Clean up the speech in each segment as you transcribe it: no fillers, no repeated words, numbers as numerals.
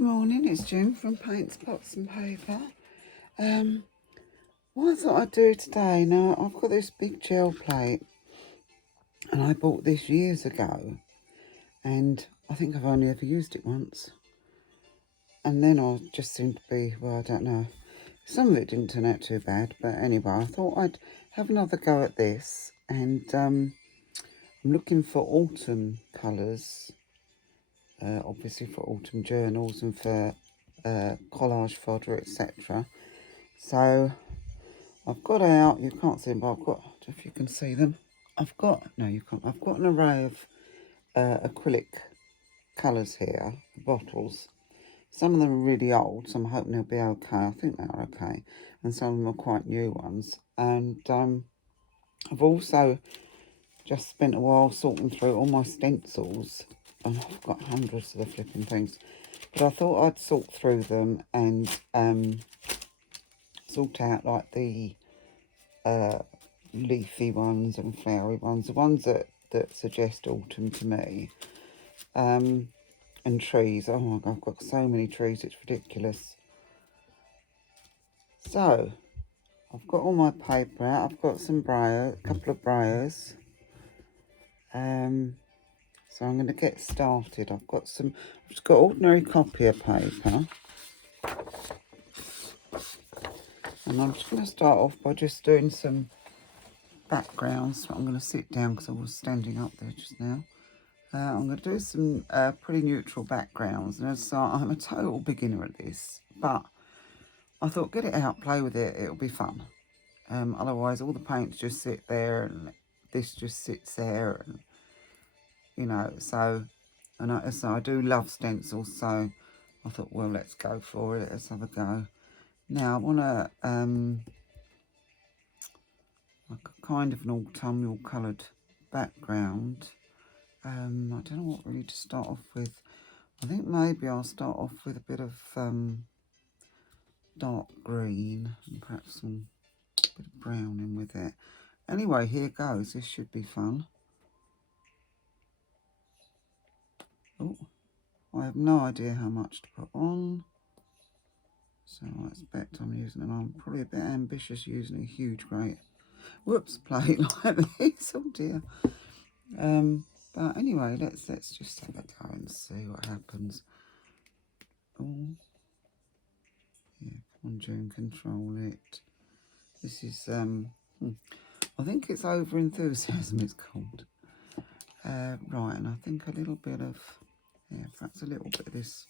morning, it's June from Paintspotsandpaper. What I thought I'd do today, now I've got this big gel plate and I bought this years ago and I think I've only ever used it once. And then I just seemed to be, well, I don't know, some of it didn't turn out too bad, but anyway, I thought I'd have another go at this. And I'm looking for autumn colours, obviously for autumn journals and for collage fodder, etc. So I've got out, you can't see them, but I've got, if you can see them, I've got, no you can't, I've got an array of acrylic colours here, bottles. Some of them are really old, so I'm hoping they'll be okay. I think they are okay. And some of them are quite new ones. And I've also just spent a while sorting through all my stencils. And I've got hundreds of the flipping things. But I thought I'd sort through them and sort out like the leafy ones and flowery ones. The ones that suggest autumn to me. And trees. Oh my God, I've got so many trees, it's ridiculous. So, I've got all my paper out. I've got some a couple of brayers. So I'm going to get started. I've just got ordinary copier paper. And I'm just going to start off by just doing some backgrounds. So I'm going to sit down because I was standing up there just now. I'm going to do some pretty neutral backgrounds. And so I'm a total beginner at this, but I thought get it out, play with it, it'll be fun. Otherwise all the paints just sit there and this just sits there, and you know, so I do love stencils, so I thought, well, let's go for it, let's have a go. Now I want to like a kind of an autumnal coloured background. I don't know what really to start off with. I think maybe I'll start off with a bit of dark green and perhaps some bit of brown in with it. Anyway, here goes. This should be fun. Oh, I have no idea how much to put on. So I expect I'm using, and I'm probably a bit ambitious using a huge great plate like this. Oh dear. But anyway, let's just have a go and see what happens. Oh, yeah, come on, June, control it. This is I think it's over enthusiasm. It's called. Right, and I think a little bit of, yeah, perhaps a little bit of this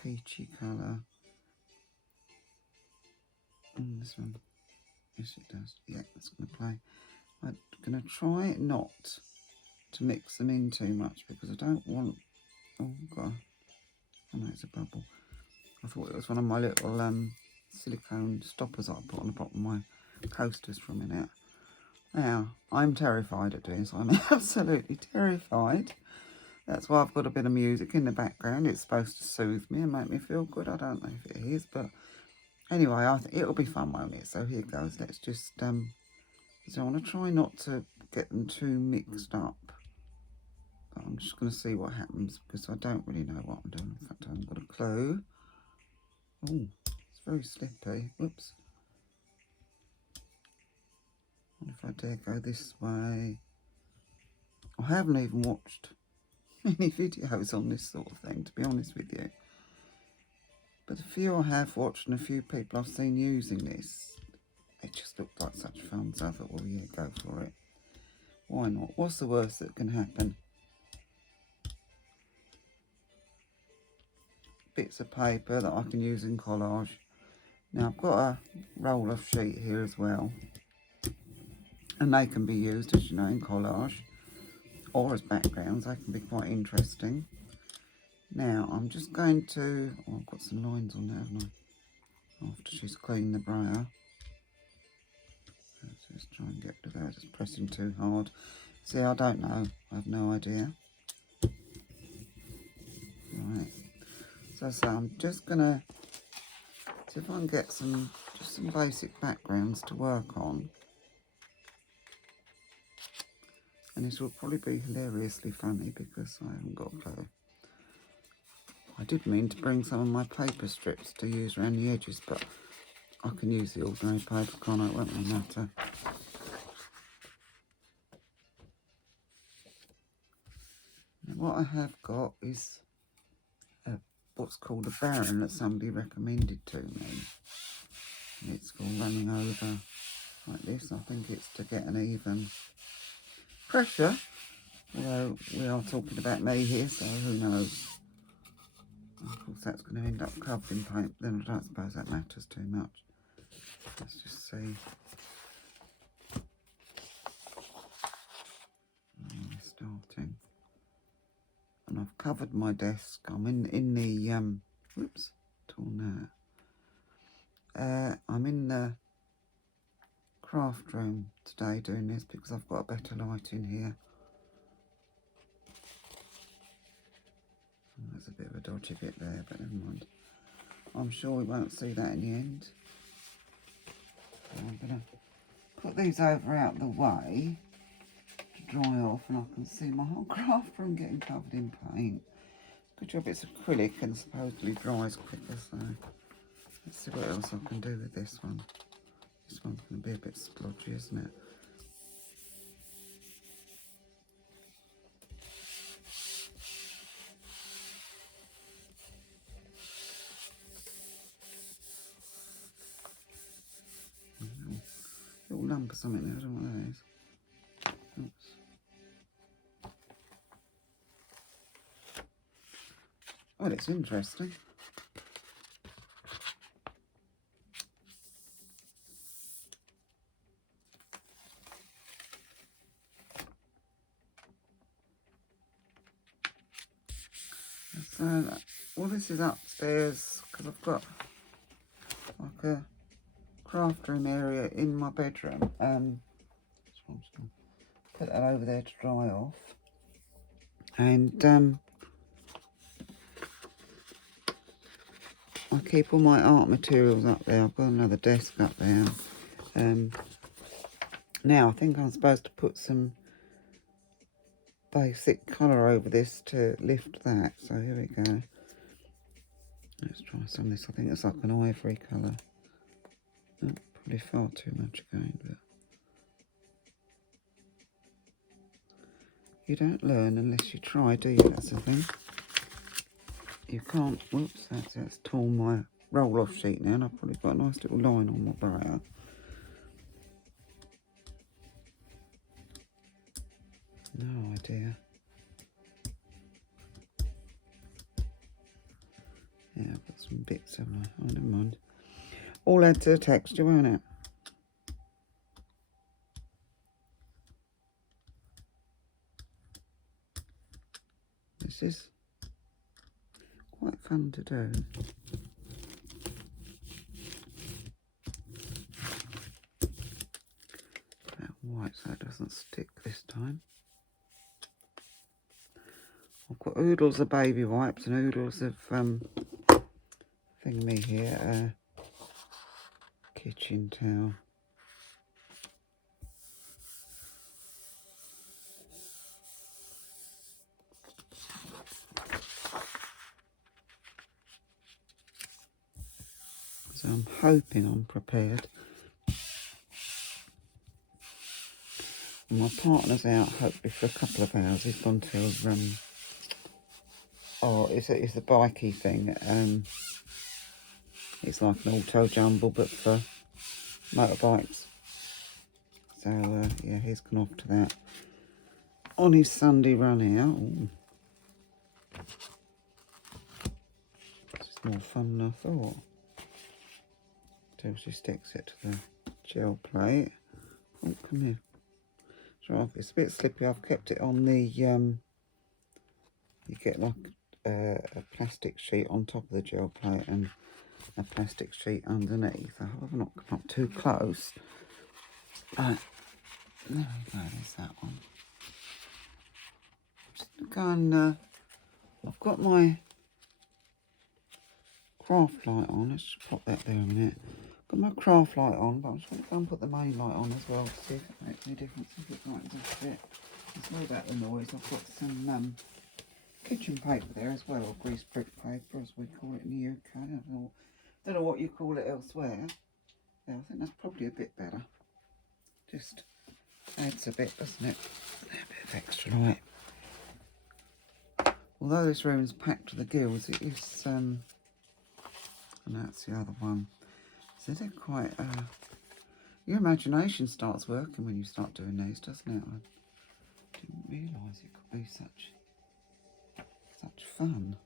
peachy colour. This one, yes it does. Yeah, it's going to play. I'm going to try not to mix them in too much because I don't want, oh God, oh no, it's a bubble. I thought it was one of my little silicone stoppers that I put on the bottom of my coasters for a minute. Now, I'm terrified at doing this. I'm absolutely terrified. That's why I've got a bit of music in the background. It's supposed to soothe me and make me feel good. I don't know if it is, but anyway, I think it'll be fun, won't it? So here goes. Let's just, so I want to try not to get them too mixed up. But I'm just going to see what happens because I don't really know what I'm doing. In fact, I haven't got a clue. Oh, it's very slippy. Whoops. What if I dare go this way? I haven't even watched many videos on this sort of thing, to be honest with you. But a few I have watched and a few people I've seen using this, it just looked like such fun. So I thought, well, yeah, go for it. Why not? What's the worst that can happen? Bits of paper that I can use in collage. Now I've got a roll-off sheet here as well. And they can be used, as you know, in collage. Or as backgrounds, they can be quite interesting. Now, I'm just going to, oh, I've got some lines on there, haven't I? After she's cleaned the brayer. Let's just try and get rid of that, just pressing too hard. See, I don't know, I have no idea. Right, so I'm just going to see if I can get just some basic backgrounds to work on. And this will probably be hilariously funny because I haven't got a clue. I I did mean to bring some of my paper strips to use around the edges, but I can use the ordinary paper, can't I? It won't really matter. Now, what I have got is what's called a barren that somebody recommended to me. And it's called running over like this. I think it's to get an even pressure. Although we are talking about me here, so who knows. And of course that's going to end up covered in paint. Then I don't suppose that matters too much. Let's just see. We're starting. And I've covered my desk. I'm in the whoops, torn that. I'm in the craft room today doing this because I've got a better light in here. There's a bit of a dodgy bit there, but never mind. I'm sure we won't see that in the end. So I'm going to put these over out the way to dry off, and I can see my whole craft room getting covered in paint. Good job it's acrylic and supposedly dries quicker, so let's see what else I can do with this one. This one's going to be a bit splodgy, isn't it? Little lump or something there, I don't know what that is. Oops. Well, it's interesting. So, well, this is upstairs because I've got like a craft room area in my bedroom. So I'm just going to put that over there to dry off. And I keep all my art materials up there. I've got another desk up there. Now I think I'm supposed to put some basic colour over this to lift that. So here we go. Let's try some of this. I think it's like an ivory colour. Oh, probably far too much again, but you don't learn unless you try, do you? That's the thing. You can't. Whoops, that's torn my roll-off sheet now, and I've probably got a nice little line on my brow. No idea. Yeah, I've got some bits, haven't I? Oh, never mind. All add to the texture, won't it? This is quite fun to do. That white so it doesn't stick this time. I've got oodles of baby wipes and oodles of thingy here, kitchen towel. So I'm hoping I'm prepared. And my partner's out hopefully for a couple of hours. He's gone to oh, it's a bikey thing. It's like an auto jumble but for motorbikes. So yeah, he's gone off to that on his Sunday run out. Ooh. It's more fun than I thought. Till she sticks it to the gel plate. Oh, come here. So it's a bit slippy. I've kept it on the you get like a plastic sheet on top of the gel plate and a plastic sheet underneath. I hope I'm not come up too close. There we go, there's that one. Just go and I've got my craft light on. Let's just pop that there a minute. Got my craft light on, but I'm just going to go and put the main light on as well to see if it makes any difference, if it brightens up a bit. Sorry about the noise. I've got some kitchen paper there as well, or grease brick paper as we call it in the UK. I don't know what you call it elsewhere. Yeah, I think that's probably a bit better. Just adds a bit, doesn't it? A bit of extra light. Although this room's packed to the gills, it is, and that's the other one. So they're quite, your imagination starts working when you start doing these, doesn't it? I didn't realise it could be such fun.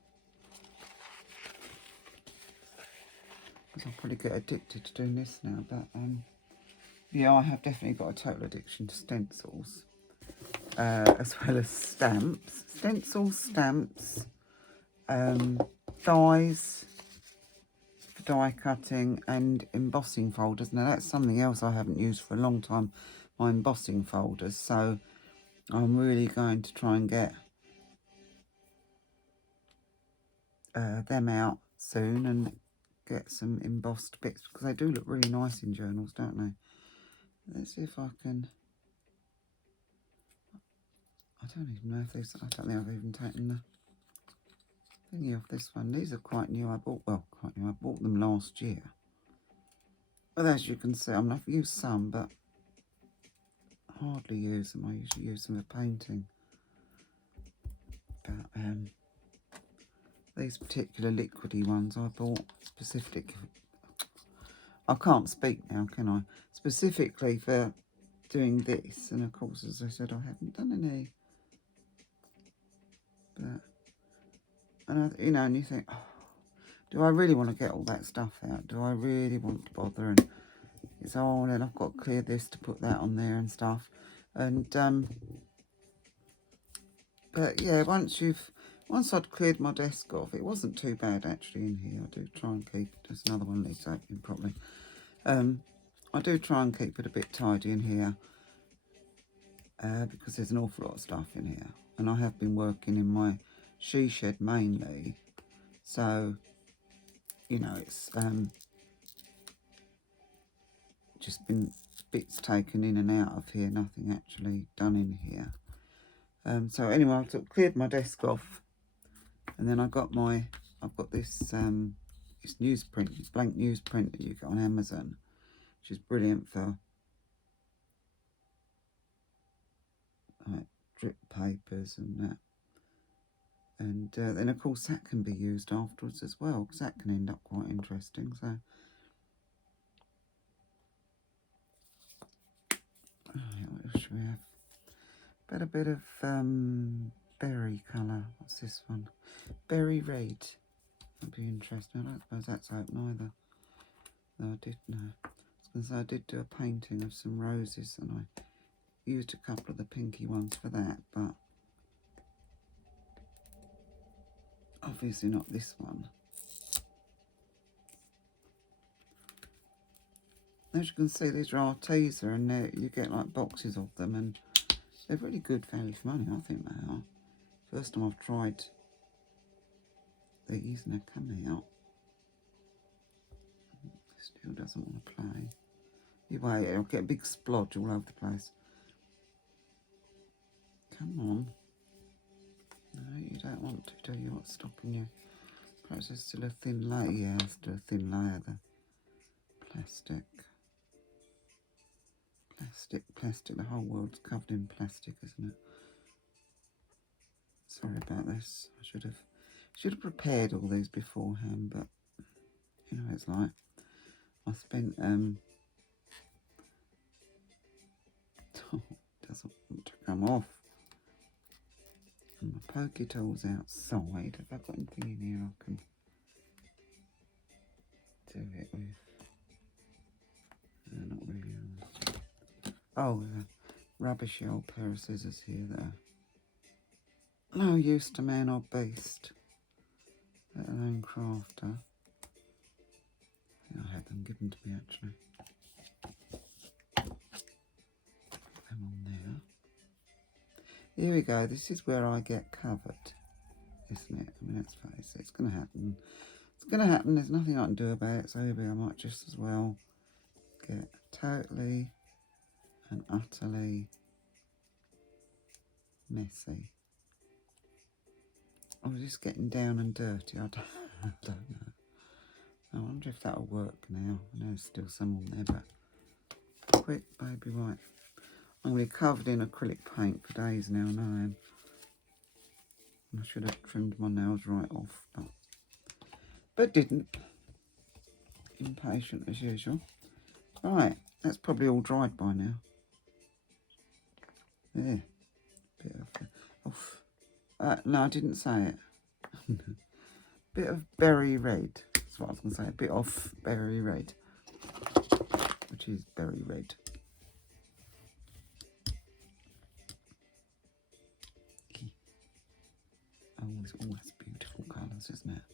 I'll probably get addicted to doing this now, but yeah, I have definitely got a total addiction to stencils, as well as stamps. Stencils, stamps, dies for die cutting, and embossing folders. Now that's something else I haven't used for a long time, my embossing folders, so I'm really going to try and get them out soon and get some embossed bits, because they do look really nice in journals, don't they? Let's see if I can. I don't even know if these. I don't think I've even taken the thingy off this one. These are quite new. I bought them last year. But as you can see, I mean, I've used some, but hardly use them. I usually use them for painting. But these particular liquidy ones I bought specifically. I can't speak now, can I? Specifically for doing this, and of course, as I said, I haven't done any. But you know, and you think, oh, do I really want to get all that stuff out? Do I really want to bother? And it's on, and I've got to clear this to put that on there and stuff. And but yeah, once I'd cleared my desk off, it wasn't too bad actually in here. I do try and keep. There's another one that's opening properly. I do try and keep it a bit tidy in here, because there's an awful lot of stuff in here, and I have been working in my she shed mainly, so you know, it's just been bits taken in and out of here, nothing actually done in here. So anyway, I cleared my desk off, and then I've got this this newsprint, this blank newsprint that you get on Amazon, which is brilliant for drip papers and that. And then of course that can be used afterwards as well, because that can end up quite interesting. So what else should we have? But a bit of berry colour. What's this one? Berry red. That'd be interesting. I don't suppose that's open either. No, I did know. I was going to say I did do a painting of some roses, and I used a couple of the pinky ones for that, but obviously not this one. As you can see, these are Arteza, and you get like boxes of them, and they're really good value for money, I think they are. First time I've tried these, and they're coming out. Still doesn't want to play. Anyway, I'll get a big splodge all over the place. Come on. No, you don't want to, do you? What's stopping you? Perhaps there's still a thin layer. Yeah, there's still a thin layer. The plastic. Plastic. The whole world's covered in plastic, isn't it? Sorry about this. I should have prepared all these beforehand, but you know what it's like. I spent oh, it doesn't want to come off. And my pokey tool's outside. Have I got anything in here I can do it with? Not really. Oh, a rubbishy old pair of scissors here that are no use to man or beast, let alone crafter. I think I had them given to me actually. Put them on there. Here we go. This is where I get covered, isn't it? I mean, let's face it, it's going to happen. It's going to happen. There's nothing I can do about it. So maybe I might just as well get totally and utterly messy. Or is this getting down and dirty? I don't know. I wonder if that'll work now. I know there's still some on there, but quick, baby white. I'm going to be covered in acrylic paint for days now, and I am. I should have trimmed my nails right off, but didn't. Impatient as usual. Right, that's probably all dried by now. There. Bit of, no, I didn't say it. Bit of berry red. That's what I was going to say. A bit of berry red, which is berry red. Oh, it's always beautiful colours, isn't it?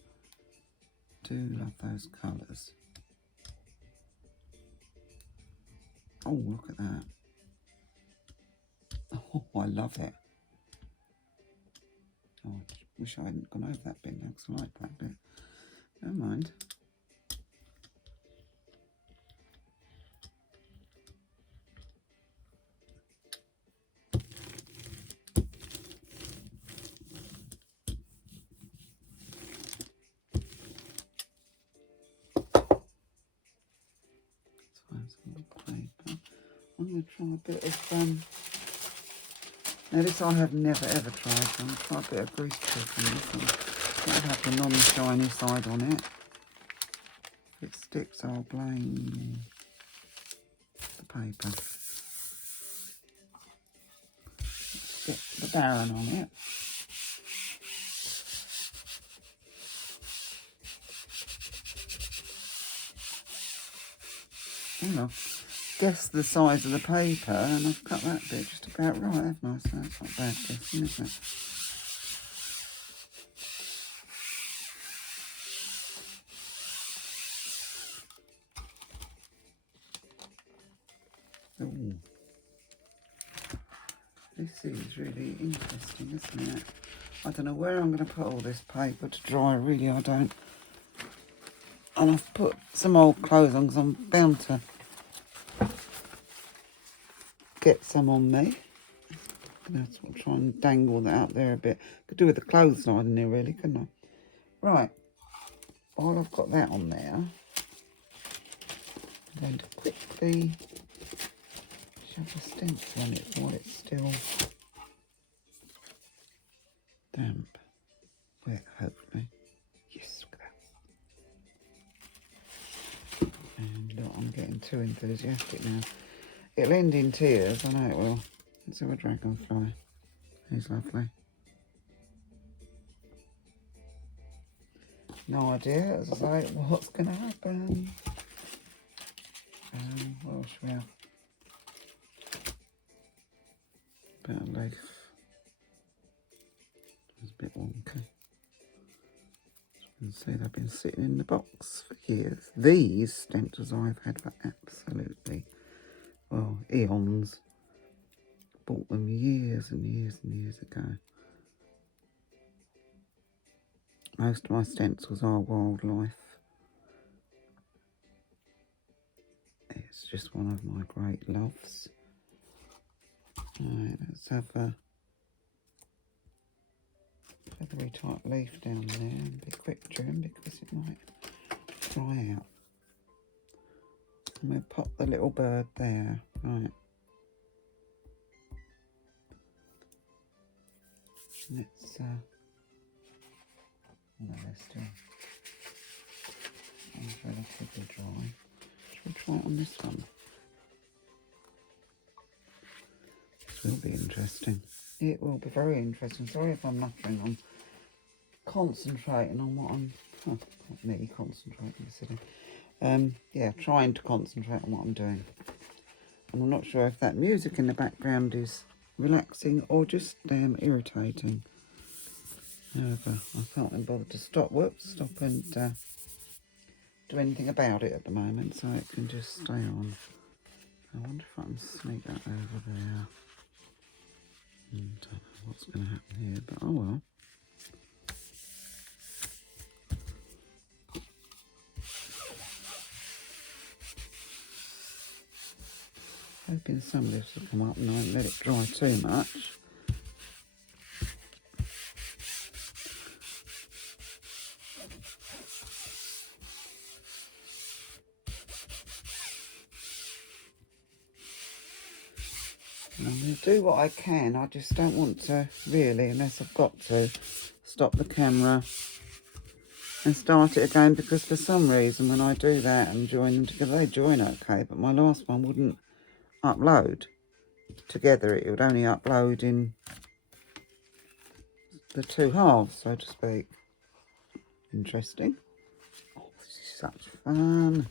Do love those colours. Oh, look at that. Oh, I love it. Oh, I wish I hadn't gone over that bit now because I like that bit. Never mind. Paper. I'm going to try a bit of now this I have never ever tried, so I'm going to try a bit of grease chalk on this one. That'll have the non-shiny side on it. If it sticks, I'll blame the paper. Get the barren on it. Well, guess the size of the paper, and I've cut that bit just about right, haven't I? So that's not bad guessing, isn't it? Ooh. This is really interesting, isn't it? I don't know where I'm going to put all this paper to dry, really, I don't. And I've put some old clothes on because I'm bound to get some on me. That's what, try and dangle that out there a bit. Could do with the clothes line in there, really, couldn't I? Right, while I've got that on there, I'm going to quickly shove a stencil on it while it's still damp. Wet, hopefully. Yes, look at that. And look, I'm getting too enthusiastic now. It'll end in tears, I know it will. Let's have a dragonfly. He's lovely. No idea, as I say, what's going to happen. What else should we have? Bit of leaf. It's a bit wonky. As you can see, they've been sitting in the box for years. These stencils I've had for absolutely, well, eons. Bought them years and years and years ago. Most of my stencils are wildlife. It's just one of my great loves. Right, let's have a feathery type leaf down there and be quick trim because it might dry out. I'm going to pop the little bird there. Right. Let's no, they're still relatively dry. Shall we try it on this one? This will be interesting. It will be very interesting. Sorry if I'm muttering. I'm concentrating on what I'm... Oh, not me concentrating, silly. Yeah, trying to concentrate on what I'm doing. And I'm not sure if that music in the background is relaxing or just damn irritating. However, I can't bother to stop and do anything about it at the moment, so it can just stay on. I wonder if I can sneak that over there. Don't know what's going to happen here, but oh well. Hoping some of this will come up and I won't let it dry too much. And I'm going to do what I can. I just don't want to really, unless I've got to, stop the camera and start it again, because for some reason when I do that and join them together, they join okay, but my last one wouldn't upload together. It would only upload in the two halves, so to speak. Interesting. Oh, this is such fun.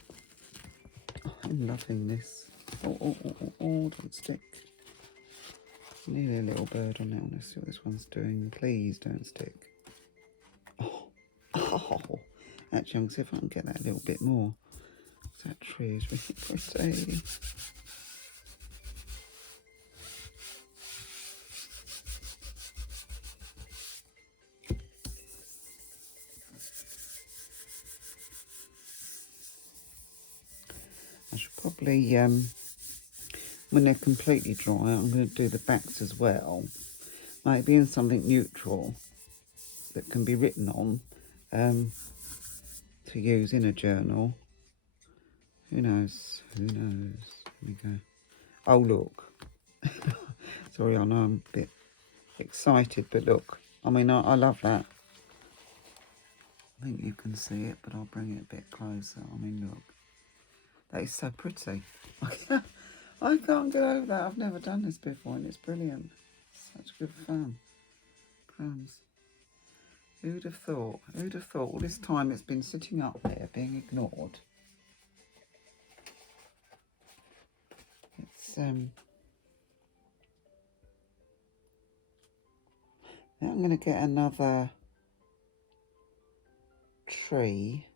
Oh, I'm loving this. Oh, don't stick. Nearly a little bird on that one. Let's see what this one's doing. Please don't stick. Oh, actually, I'm going to see if I can get that a little bit more. That tree is really pretty. I should probably, when they're completely dry, I'm going to do the backs as well. Maybe in something neutral that can be written on to use in a journal. Who knows? Who knows? Here we go. Oh, look. Sorry, I know I'm a bit excited, but look. I mean, I love that. I think you can see it, but I'll bring it a bit closer. I mean, look. That is so pretty. I can't get over that. I've never done this before, and it's brilliant. Such good fun. Crumbs. Who'd have thought? Who'd have thought all this time it's been sitting up there being ignored? It's now I'm going to get another tree,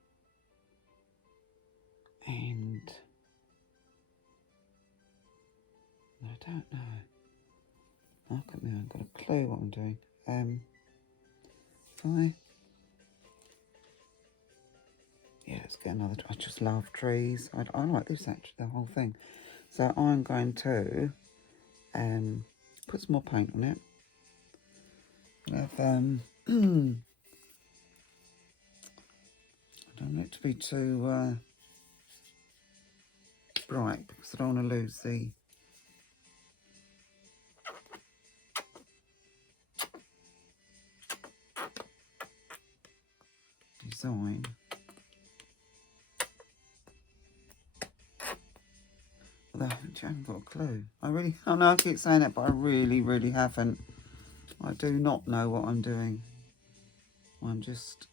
and I don't know. Look at me, I've got a clue what I'm doing. Yeah, let's get another. I just love trees. I like this actually, the whole thing. So I'm going to put some more paint on it. I don't want it to be too bright, because I don't want to lose the design. Although I haven't got a clue. I know I keep saying it, but I really haven't. I do not know what I'm doing. I'm just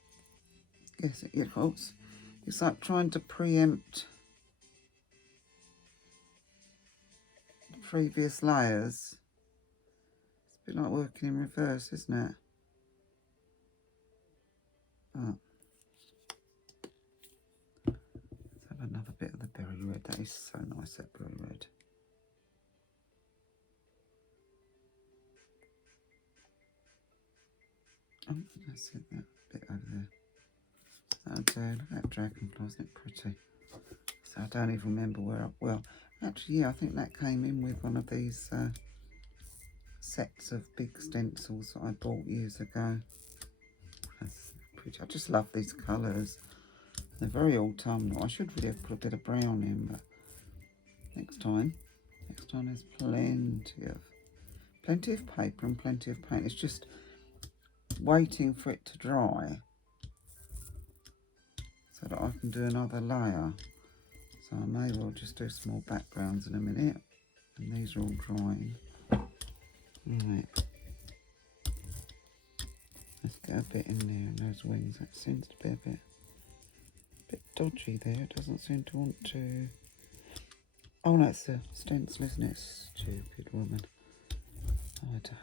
guessing. Yeah, folks. It's like trying to preempt the previous layers. It's a bit like working in reverse, isn't it? But let's have another bit of the berry red. That is so nice, that berry red. Oh, that's it, that bit over there. That'll do. Look at that dragonfly, isn't it pretty? So I don't even remember where well, actually, yeah, I think that came in with one of these sets of big stencils that I bought years ago. That's pretty. I just love these colours. They're very autumnal. I should really have put a bit of brown in, but next time there's plenty of paper and plenty of paint. It's just waiting for it to dry so that I can do another layer. So I may well just do some more backgrounds in a minute. And these are all drying. Right. Let's get a bit in there in those wings. That seems to be a bit dodgy there. It doesn't seem to want to. Oh no, it's the stencil, isn't it? Stupid woman. Oh, I don't know.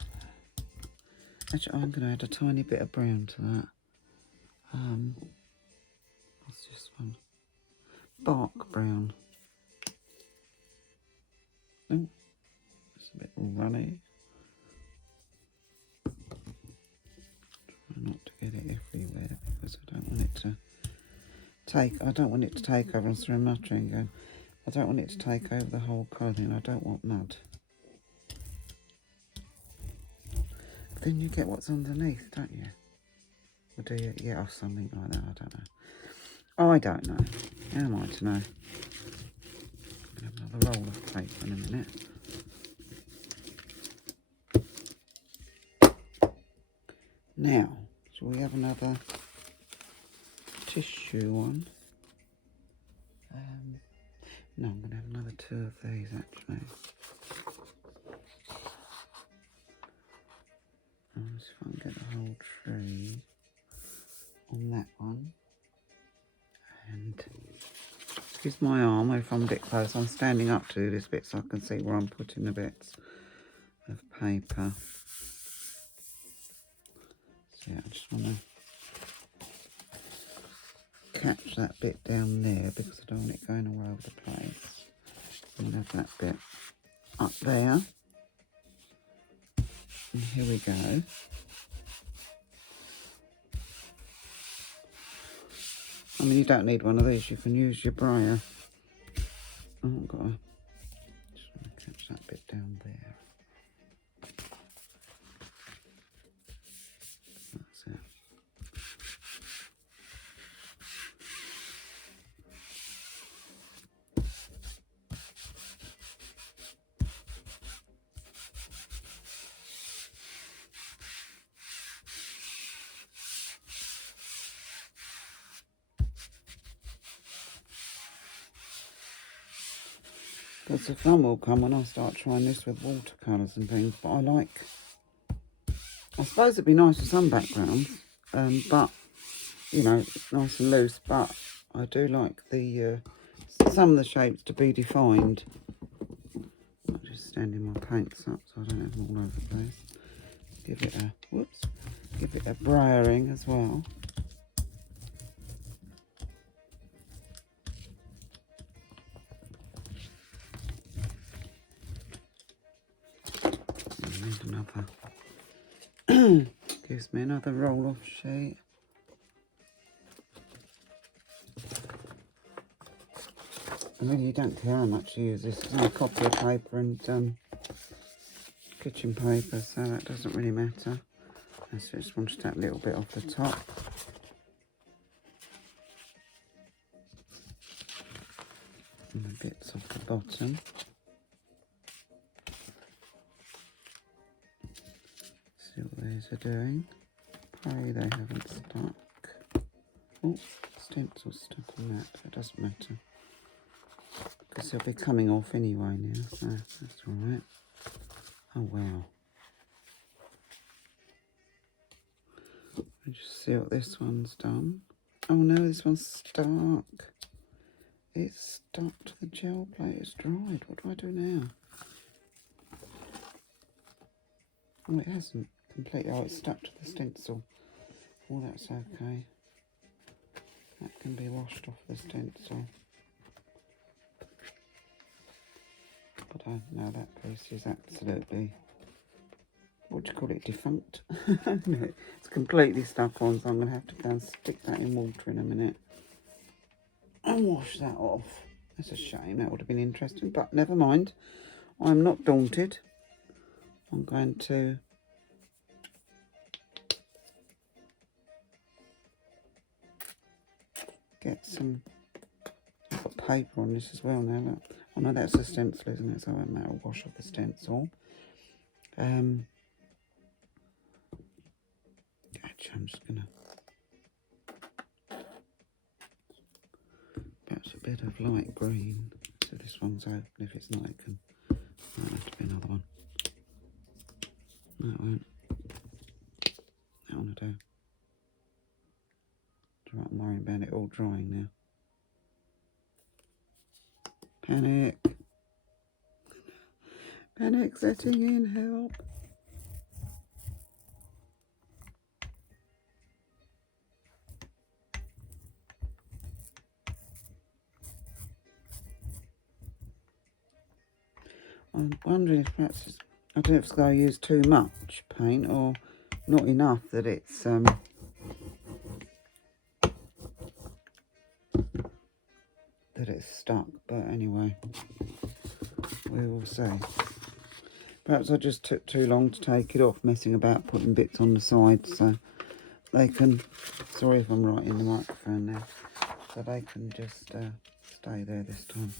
Actually, I'm going to add a tiny bit of brown to that. What's this one? Bark brown. Oh, it's a bit runny. Try not to get it everywhere, because I don't want it to take. I don't want it to take over. I'm sorry, I'm muttering again. I don't want it to take over the whole colour thing. I don't want mud. But then you get what's underneath, don't you? Or do you? Yeah, or something like that. I don't know. I don't know. How am I to know? I'm going to have another roll of paper in a minute. Now, shall we have another tissue one? No, I'm going to have another 2 of these actually. Let's see if I can get the whole tree on that one. And excuse my arm if I'm a bit close. I'm standing up to this bit so I can see where I'm putting the bits of paper. So yeah, I just want to catch that bit down there because I don't want it going all over the place. I'm going to have that bit up there. And here we go. I mean, you don't need one of these, you can use your brayer. Oh, I've got to just want to catch that bit down there. That's it. Because the fun will come when I start trying this with watercolours and things, but I suppose it'd be nice for some backgrounds, but, you know, nice and loose, but I do like the, some of the shapes to be defined. I'm just standing my paints up so I don't have them all over the place. Give it a, whoops, give it a brayering as well. Another gives me another roll off sheet. And really you don't care how much you use this. It's only copy paper and kitchen paper, so that doesn't really matter. I just want to take a little bit off the top. And the bits off the bottom. See what these are doing. Pray they haven't stuck. Oh, stencil's stuck on that, but it doesn't matter. Because they'll be coming off anyway now, so that's alright. Oh wow. Let's just see what this one's done. Oh no, this one's stuck. It's stuck to the gel plate, it's dried. What do I do now? Oh, it hasn't completely. Oh, it's stuck to the stencil. Oh, that's okay. That can be washed off the stencil. But no, that piece is absolutely, what do you call it, defunct? No, it's completely stuck on, so I'm going to have to go and stick that in water in a minute and wash that off. That's a shame, that would have been interesting, but never mind. I'm not daunted. I'm going to get some, I've got paper on this as well now, look. Oh no, that's a stencil, isn't it? So I won't matter, wash off the stencil. Actually, I'm just going to, perhaps a bit of light green. So this one's open. If it's not, it can, might have to be another one. No, it won't. That one will do. Right, I'm worrying about it all drying now. Panic. Panic setting in, help. I'm wondering if perhaps, I don't know if it's going to use too much paint or not enough that it's stuck, but anyway, we will see. Perhaps I just took too long to take it off, messing about putting bits on the side, so they can, sorry if I'm right in the microphone now, so they can just stay there this time.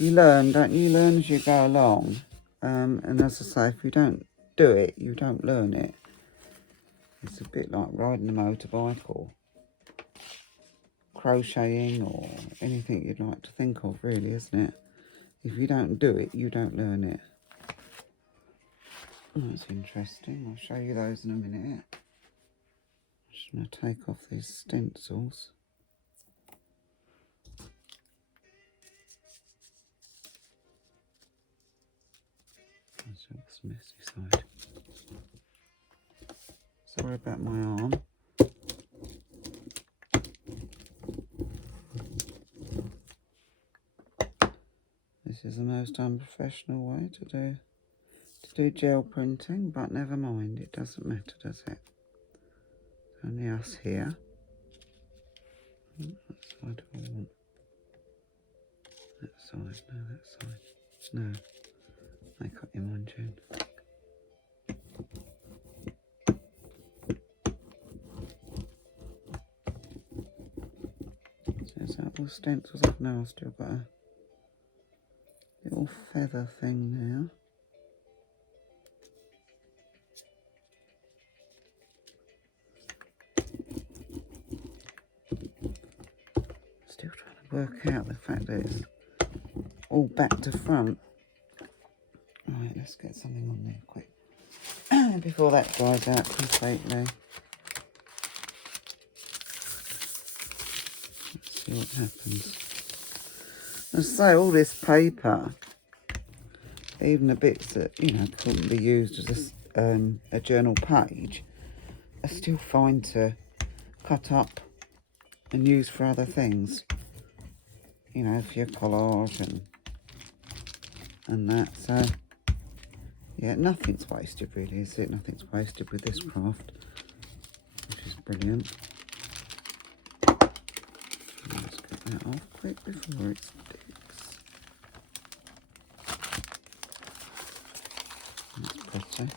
You learn, don't you? You learn as you go along. And as I say, if you don't do it, you don't learn it. It's a bit like riding a motorbike or crocheting or anything you'd like to think of, really, isn't it? If you don't do it, you don't learn it. Oh, that's interesting. I'll show you those in a minute. I'm just going to take off these stencils. That's a messy side. Sorry about my arm. This is the most unprofessional way to do gel printing, but never mind, it doesn't matter, does it? Only us here. That side I want. That side, no, that side. No. Make up your mind, June. So is that all stencils off now? I've still got a little feather thing now. Still trying to work out the fact that it's all back to front. Right, let's get something on there quick before that dries out completely. Let's see what happens. As I say, all this paper, even the bits that, you know, couldn't be used as a journal page, are still fine to cut up and use for other things. You know, for your collage and that. So, yeah, nothing's wasted really, is it? Nothing's wasted with this craft, which is brilliant. Let's get that off quick before it sticks. That's pretty.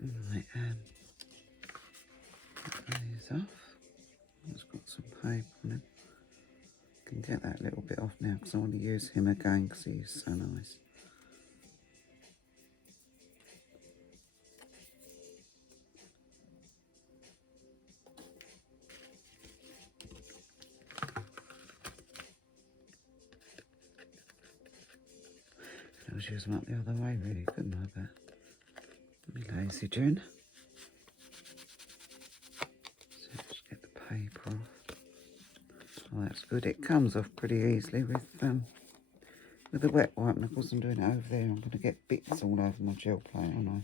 Right, get these off. It's got some paper on him. Can get that little bit off now because I want to use him again because he's so nice. I was using them up the other way really, couldn't I? But be lazy, June. So just get the paper off. Oh, that's good. It comes off pretty easily with the wet wipe. And of course I'm doing it over there. I'm going to get bits all over my gel plate, aren't I?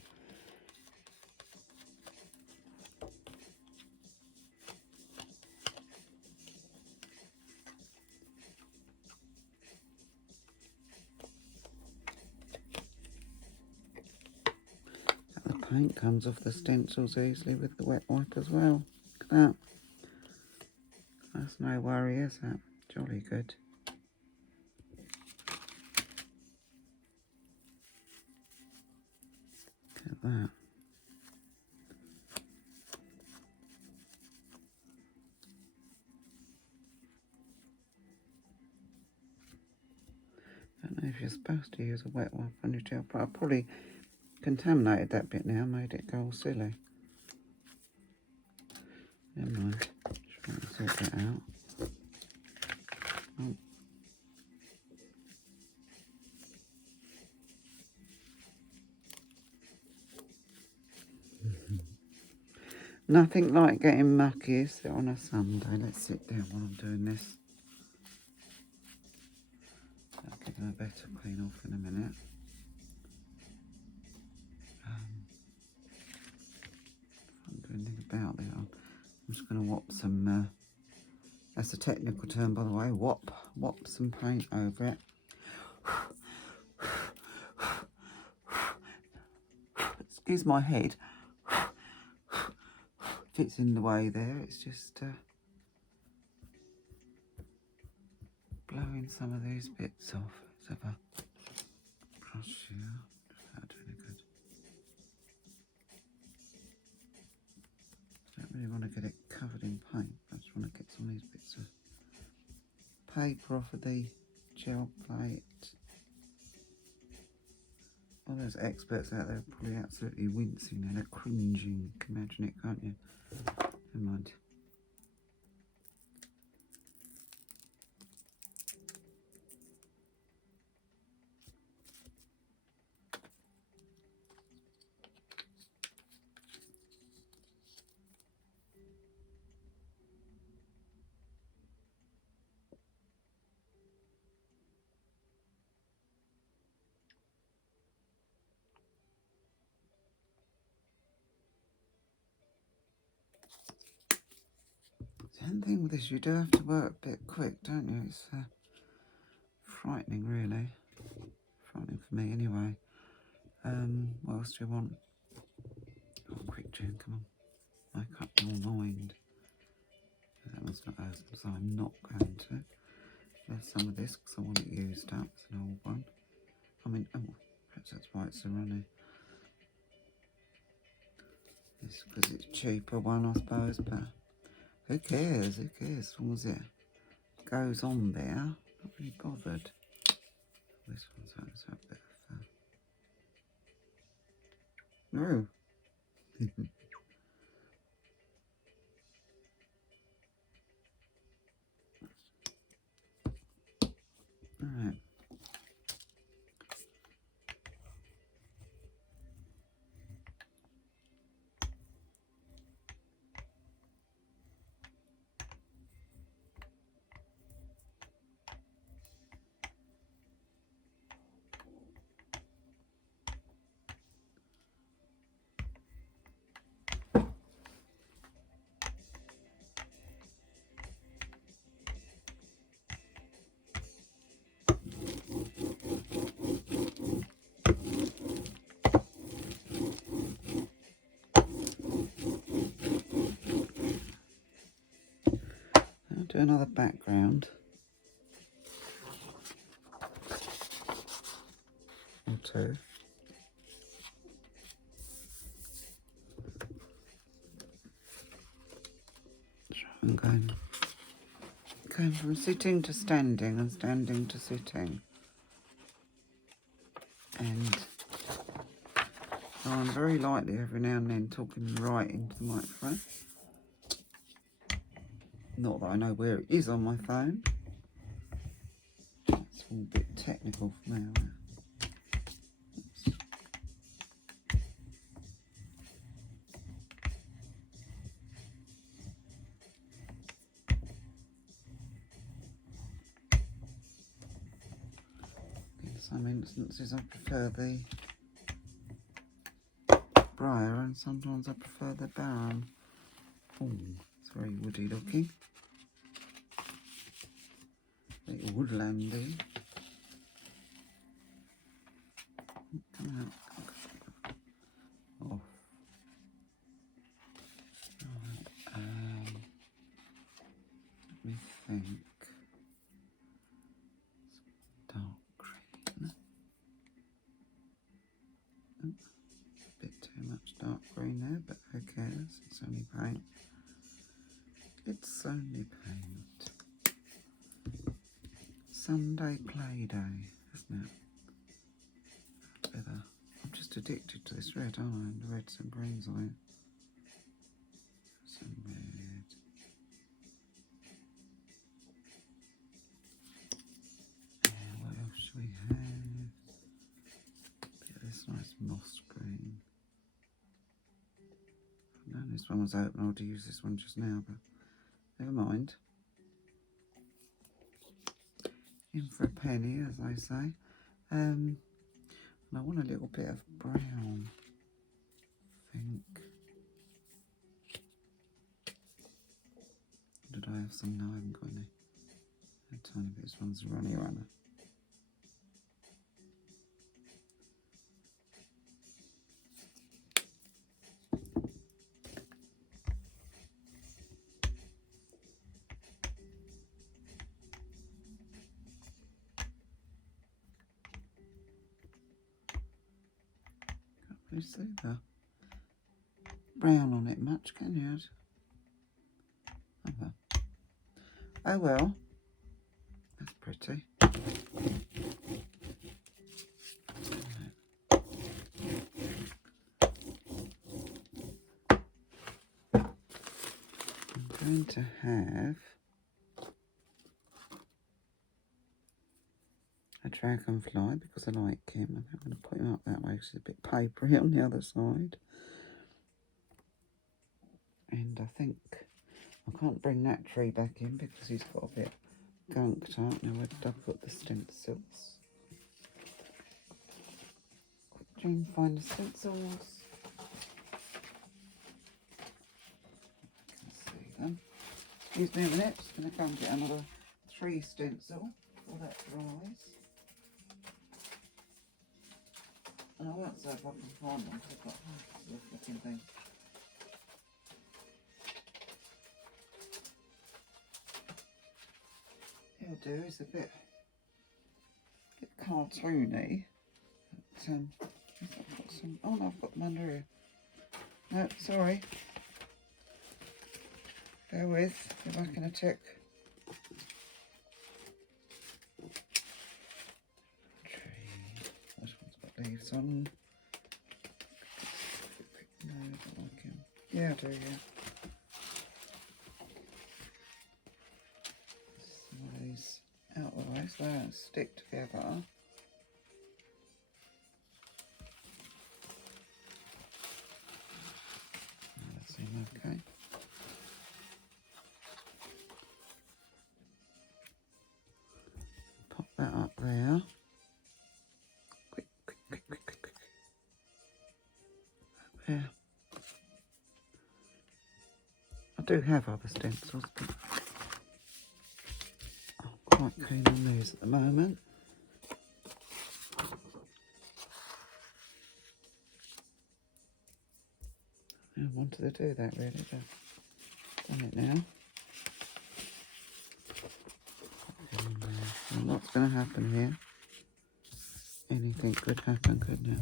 The paint comes off the stencils easily with the wet wipe as well. Look at that. That's no worry, is that? Jolly good. Look at that. I don't know if you're supposed to use a wet wipe on your gel, but I probably contaminated that bit now, made it go all silly. Never mind. Try and sort that out. Oh. Nothing like getting mucky, is it, on a Sunday? Let's sit down while I'm doing this. I'll give them a better clean off in a minute. I can't do anything about that. I'm just going to wop some, that's a technical term by the way, wop some paint over it. Excuse my head. If it's in the way there, it's just blowing some of these bits off. Let's have a brush here. That'll do any good. I don't really want to get it covered in paint. I just want to get some of these bits of paper off of the gel plate. All those experts out there are probably absolutely wincing and cringing. You can imagine it, can't you? Never mind. The only thing with this, you do have to work a bit quick, don't you? It's frightening, really. Frightening for me, anyway. What else do you want? Oh, quick, June, come on. Make up your mind. That one's not open, so I'm not going to. There's some of this, because I want it used up. It's an old one. I mean, oh, perhaps that's why it's so runny. It's because it's a cheaper one, I suppose, but who cares? Who cares? As long as it goes on there. Not really bothered. This one's a bit of no. Alright. I'll do another background. Or two. I'm going from sitting to standing and standing to sitting. And I'm very lightly every now and then talking right into the microphone. Not that I know where it is on my phone. It's all a bit technical for me. Oops. In some instances I prefer the briar and sometimes I prefer the barren. Oh, it's very woody looking. Very woodlandy. Come out. Oh. Right, let me think. Dark green. Oops, a bit too much dark green there, but who cares? It's only paint. It's only paint. Sunday play day, isn't it? I'm just addicted to this red, aren't I? The reds and greens on it. Some red. And what else should we have? A bit of this nice moss green. I know this one was open, I ought to use this one just now, but never mind. In for a penny, as I say. And I want a little bit of brown, I think. Did I have some? No, I haven't got any. A tiny bit. This one's a runny runner. Can't really see the brown on it much, can you? Oh well. That's pretty. I'm going to have a dragonfly because I like him, and I'm going to put him up that way because he's a bit papery on the other side. And I think I can't bring that tree back in because he's got a bit gunked up. Now where did I put the stencils? Try and find the stencils. I can see them. Excuse me a minute, just going to go and get another tree stencil before that dries. And I won't say if I can find them because I've got hundreds of looking things. He'll do, it's a bit cartoony. But, I've got some, oh no, I've got them under here. No, sorry. Bear with, be back in a tick. This one's got leaves on. No, I don't like him. Yeah, I do, yeah. Some of these out of the way so they don't stick together. That seems okay. Pop that up there. Quick, quick, quick, quick, quick, quick. Up there. I do have other stencils, but I'm quite keen on these at the moment. I wanted to do that really, but I've done it now. And what's going to happen here? Anything could happen, couldn't it?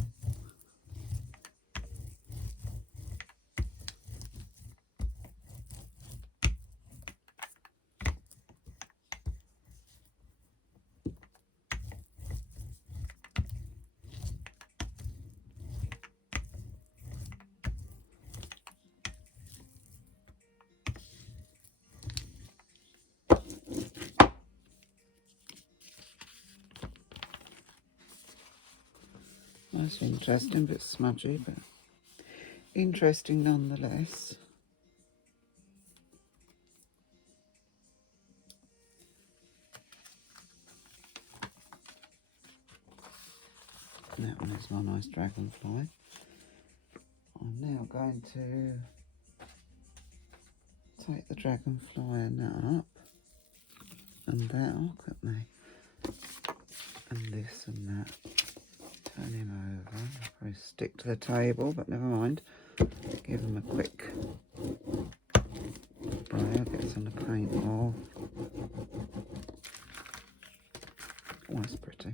That's interesting, a bit smudgy, but interesting nonetheless. And that one is my nice dragonfly. I'm now going to take the dragonfly and that up, and that, oh, look at me, and this and that. Turn him over. I'll probably stick to the table, but never mind. Give him a quick spray. I'll get some of the paint off. Oh, that's pretty.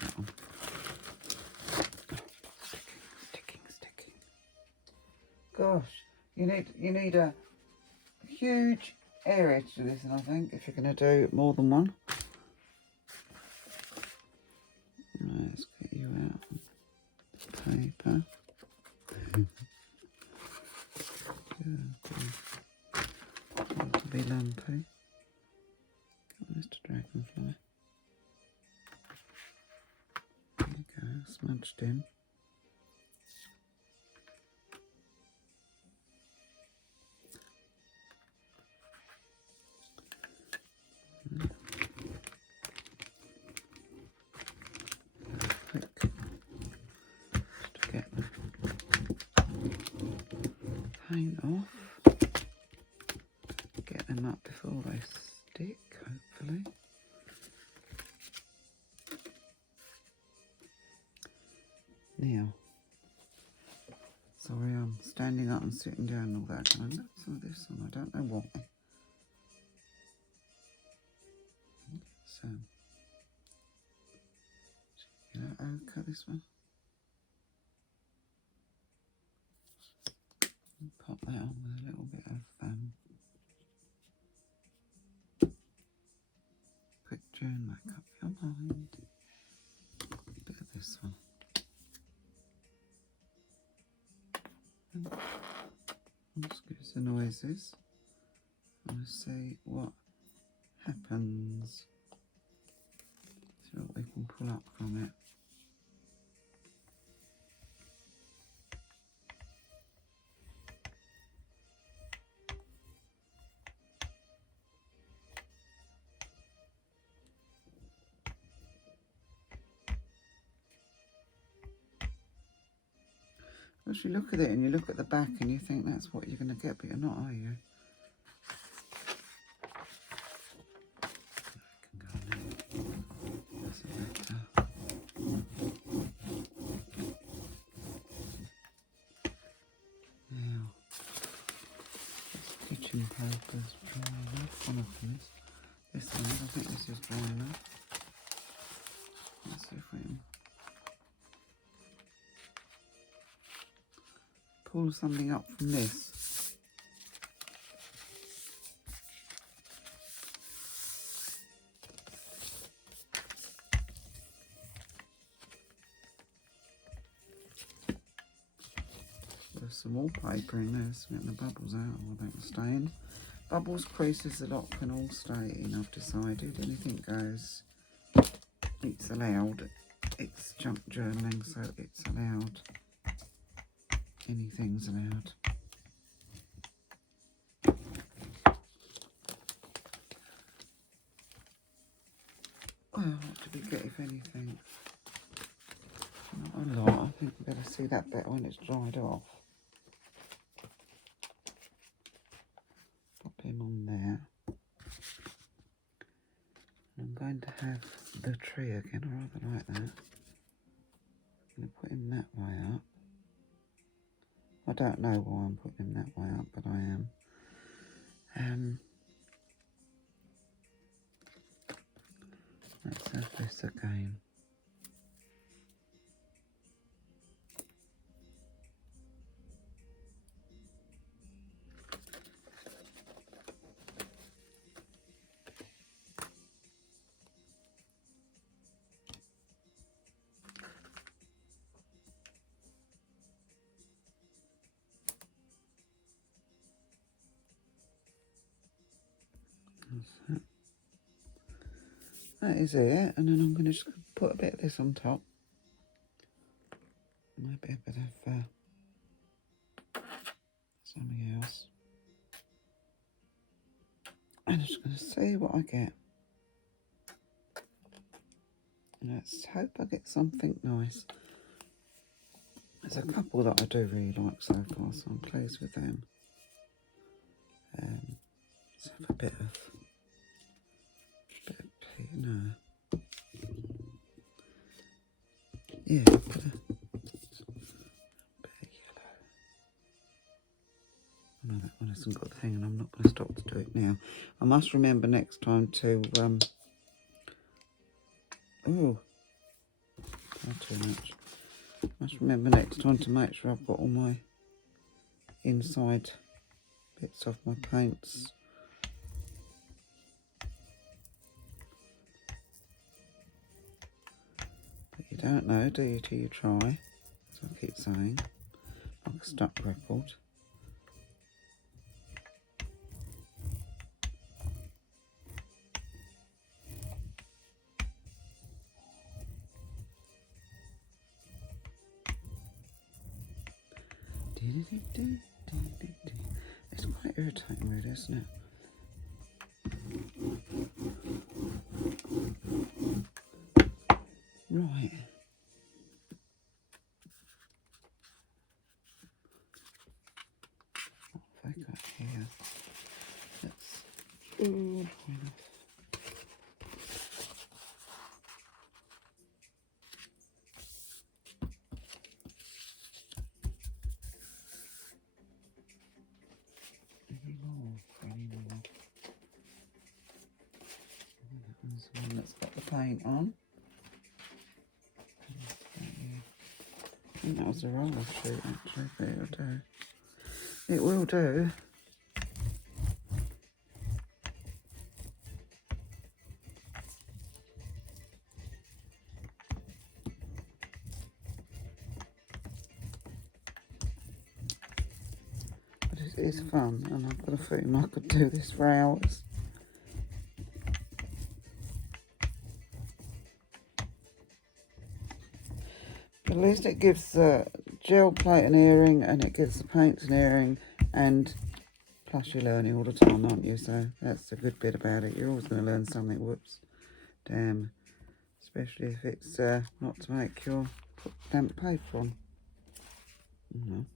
That one. Sticking. Gosh, you need a huge area to do this, and I think if you're going to do more than one. Let's get you out. Paper. Good. To be lumpy. Come on, Mr. Dragonfly. There you go, smudged in. Paint off, get them up before they stick, hopefully. Now, sorry I'm standing up and sitting down and all that, and I left some of this on, I don't know why. So, ochre this one. Pop that on with a little bit of June, make up your mind. A bit of this one. Excuse the noises. I want to see what happens. See what we can pull up from it. As you look at it and you look at the back and you think that's what you're going to get, but you're not, are you? Now, this kitchen paper's dry enough. One of them is. This one is. I think this is dry enough. Let's see if we can pull something up from this. There's some wallpaper in there, so getting the bubbles out, or they can stay in. Bubbles, creases, the lot can all stay in, I've decided. Anything goes. It's allowed. It's junk journaling, so it's allowed. Anything's allowed. Well, what did we get, if anything? Not a lot. I think we're going to see that better when it's dried off. Pop him on there. I'm going to have the tree again. I rather like that. I'm going to put him that way up. I don't know why I'm putting him that way up, but I am. Let's have this again. That is it, and then I'm going to just put a bit of this on top. Maybe a bit of something else. And I'm just going to see what I get. Let's hope I get something nice. There's a couple that I do really like so far, so I'm pleased with them. Let's have a bit of no. Yeah, put a bit of yellow. No, that one hasn't got the thing, and I'm not going to stop to do it now. I must remember next time to oh, not too much. Must remember next time to make sure I've got all my inside bits of my paints. But you don't know, do you, till you try, as I keep saying, like a stuck record. It's quite irritating, really, isn't it? Right. What have I got here? Let's. Ooh, Let's get the paint on. I think that was a roller shoot actually, but it'll do. It will do. fun, and I've got a feeling I could do this for hours. But at least it gives the gel plate an earring, and it gives the paints an earring, and plus you're learning all the time, aren't you? So that's the good bit about it. You're always going to learn something. Whoops. Damn. Especially if it's not to make your put damp paper on. No.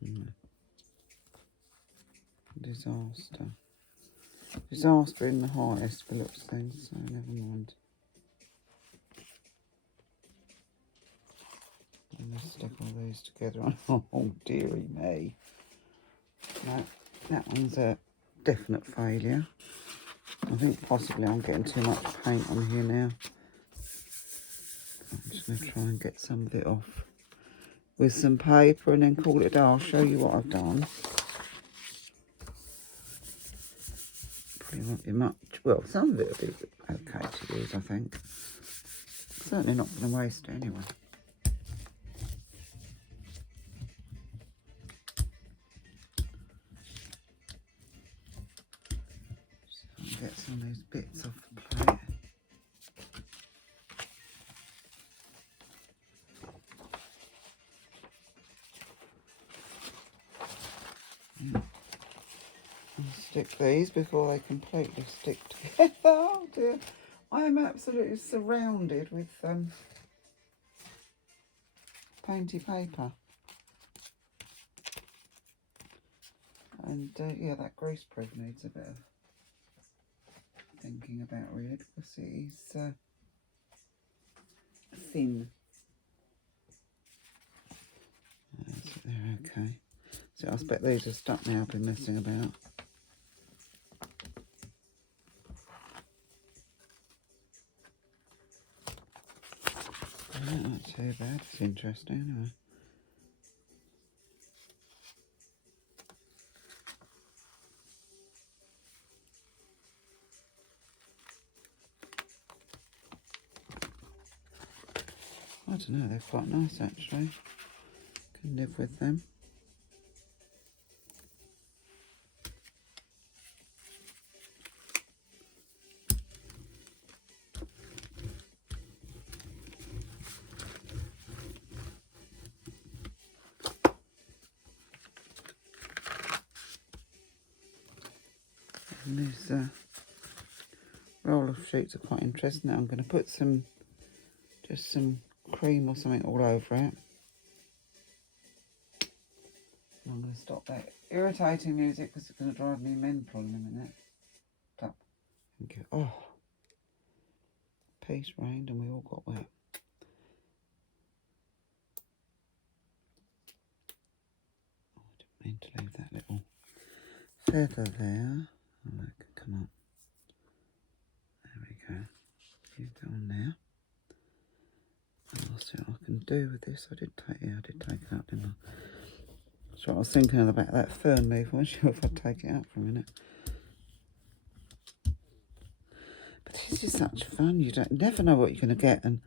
No. Disaster. Disaster in the highest for looks things, so never mind. And let's stick all these together. Oh dearie me. No, that one's a definite failure. I think possibly I'm getting too much paint on here now. I'm just going to try and get some of it off with some paper and then call it a day. I'll show you what I've done. Probably won't be much. Well, some of it will be okay to use, I think. Certainly not going to waste it anyway. So I'll get some of these bits off the plate. Yeah. And stick these before they completely stick together. Oh dear. I am absolutely surrounded with painty paper. And yeah, that greaseproof needs a bit of thinking about really, because it is thin. So they're okay. So I expect these are stuck now. I've been messing about. Not too bad. It's interesting anyway. I don't know, they're quite nice actually. Can live with them. And these roll of sheets are quite interesting. Now I'm going to put some, just some cream or something all over it. I'm going to stop that irritating music because it's going to drive me mental in a minute. Stop. Thank you. Oh, peace rained and we all got wet. Oh, I didn't mean to leave that little feather there. Oh, that can come up. There we go. You go on there. And I'll see what I can do with this. I did take it out, didn't I? That's what I was thinking about that fern leaf. I wasn't sure if I'd take it out for a minute. But this is such fun. You never know what you're going to get, and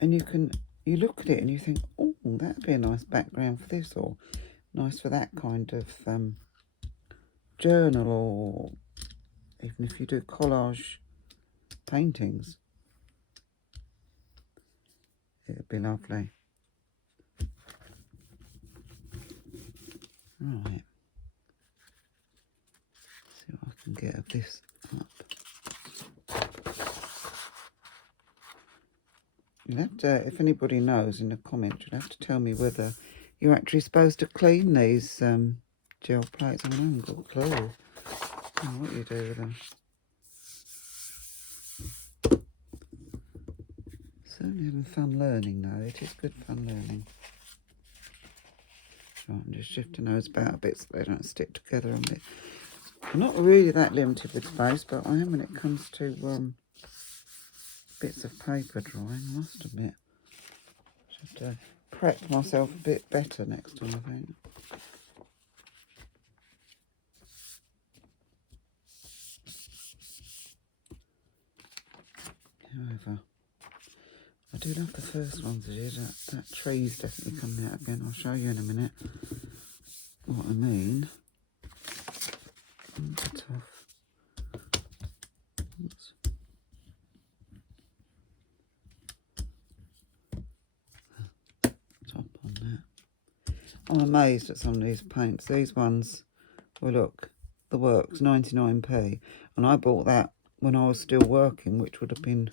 you look at it and you think, oh, that'd be a nice background for this, or nice for that kind of journal, or even if you do collage paintings, it'd be lovely. Right. See what I can get of this up. You'll have to, if anybody knows in the comments, you'll have to tell me whether you're actually supposed to clean these gel plates. I haven't got a clue what you do with them. Certainly having fun learning though. It is good fun learning. Right, I'm just shifting those about a bit so they don't stick together a bit. I'm not really that limited with space, but I am when it comes to bits of paper drawing, I must admit. I have to prep myself a bit better next time, I think. However, I do love the first ones I did. That tree's definitely coming out again. I'll show you in a minute what I mean. That's off. Oops. Top on that. I'm amazed at some of these paints. These ones, well look, the works, 99p. And I bought that when I was still working, which would have been,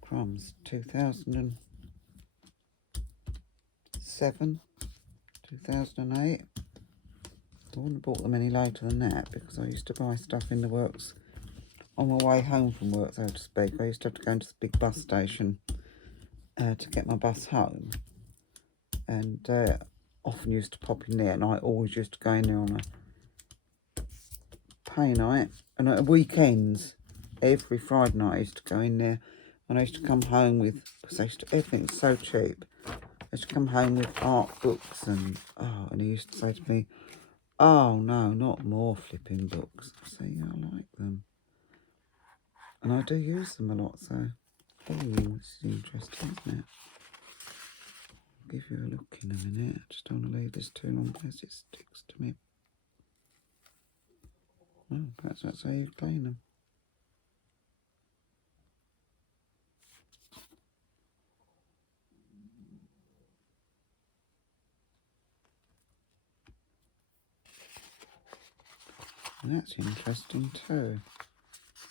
crumbs, 2007, 2008. I wouldn't have bought them any later than that because I used to buy stuff in the works on my way home from work, so to speak. I used to have to go into the big bus station to get my bus home, and often used to pop in there, and I always used to go in there on a pay night, and at weekends, every Friday night I used to go in there, and I used to come home with, because everything's so cheap, I used to come home with art books, and he used to say to me, oh no, not more flipping books. I say, yeah, I like them. And I do use them a lot, so, oh, this is interesting, isn't it? I'll give you a look in a minute. I just don't want to leave this too long because it sticks to me. Oh, perhaps that's how you clean them. And that's interesting too.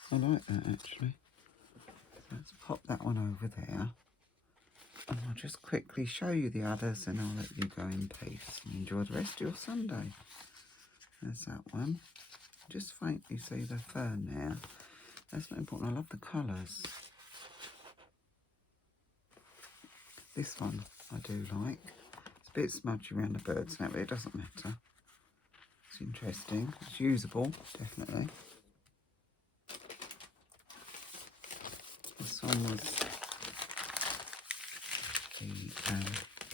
I like that actually. So let's pop that one over there. And I'll just quickly show you the others and I'll let you go in peace and enjoy the rest of your Sunday. There's that one. Just faintly see the fern there. That's not important. I love the colours. This one I do like. It's a bit smudgy around the birds now, but it doesn't matter. It's interesting. It's usable, definitely. This one was the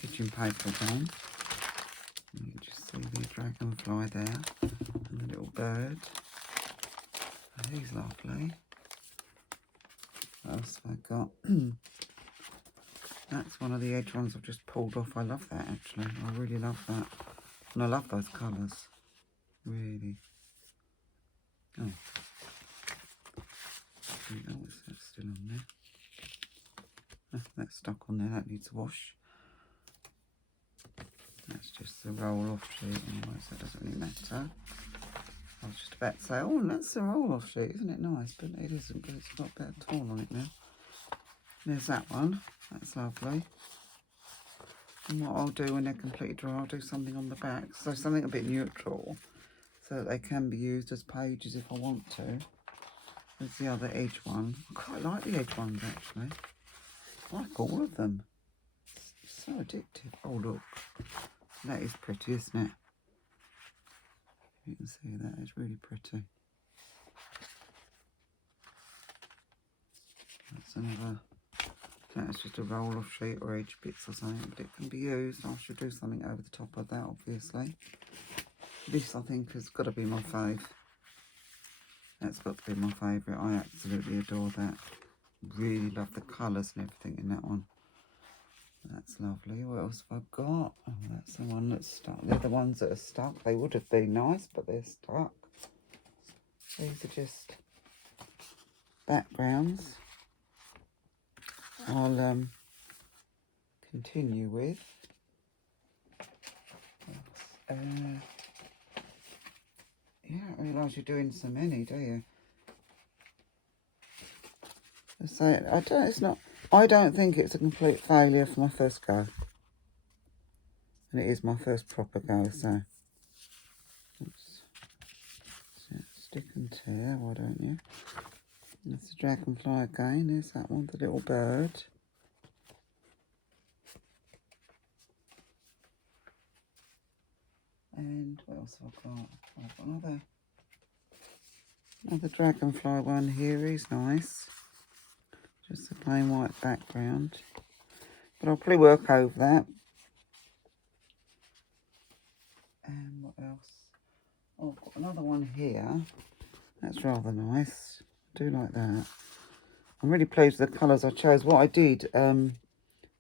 kitchen paper again. You can just see the dragonfly there and the little bird. Oh, he's lovely. What else have I got? That's one of the edge ones I've just pulled off. I love that actually. I really love that. And I love those colours. Really. Oh. Oh, is that still on there? That's stuck on there. That needs a wash. That's just the roll-off sheet anyway, so it doesn't really matter. I was just about to say, oh, that's the roll-off sheet. Isn't it nice? But it isn't because it's got a bit of torn on it now. There's that one. That's lovely. And what I'll do when they're completely dry, I'll do something on the back. So something a bit neutral, so that they can be used as pages if I want to. There's the other edge one. I quite like the edge ones actually. I like all of them. It's so addictive. Oh look, that is pretty, isn't it? You can see that, it's really pretty. That's another. That's just a roll-off sheet or edge bits or something, but it can be used. I should do something over the top of that, obviously. This, I think, has got to be my fave. That's got to be my favourite. I absolutely adore that. Really love the colours and everything in that one. That's lovely. What else have I got? Oh, that's the one that's stuck. They're the ones that are stuck. They would have been nice, but they're stuck. These are just backgrounds. I'll continue with. You don't realise you're doing so many, do you? So I don't think it's a complete failure for my first go. And it is my first proper go, so oops. So stick and tear, why don't you? That's the dragonfly again. There's that one, the little bird. And what else have I got? I've got another dragonfly one here. He's nice. Just a plain white background. But I'll probably work over that. And what else? Oh, I've got another one here. That's rather nice. I do like that. I'm really pleased with the colours I chose. What I did,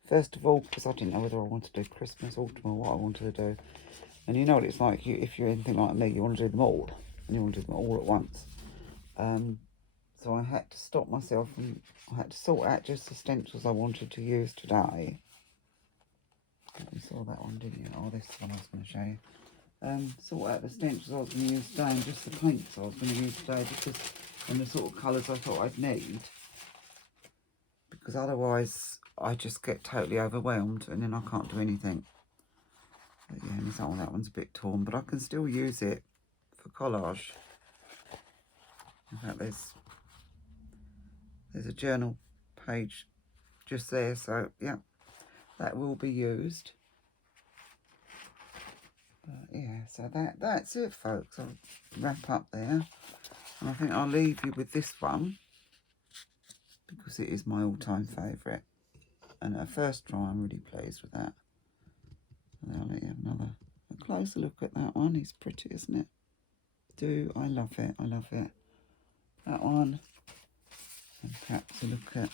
first of all, because I didn't know whether I wanted to do Christmas, autumn, or what I wanted to do. And you know what it's like, if you're anything like me, you want to do them all. And you want to do them all at once. So I had to stop myself and I had to sort out just the stencils I wanted to use today. You saw that one, didn't you? Oh, this is one I was going to show you. Sort out the stencils I was going to use today and just the paints I was going to use today, because and the sort of colours I thought I'd need. Because otherwise I just get totally overwhelmed and then I can't do anything. But yeah, and that one's a bit torn, but I can still use it for collage. In fact, there's a journal page just there, so yeah, that will be used. Yeah, so that's it, folks. I'll wrap up there, and I think I'll leave you with this one because it is my all-time favourite. And at first try, I'm really pleased with that. And I'll let you have a closer look at that one. It's pretty, isn't it? I love it. I love it. That one, and perhaps a look at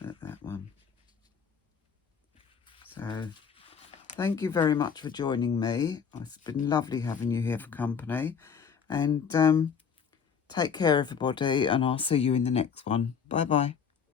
that one. So, thank you very much for joining me. It's been lovely having you here for company. And take care, everybody, and I'll see you in the next one. Bye-bye.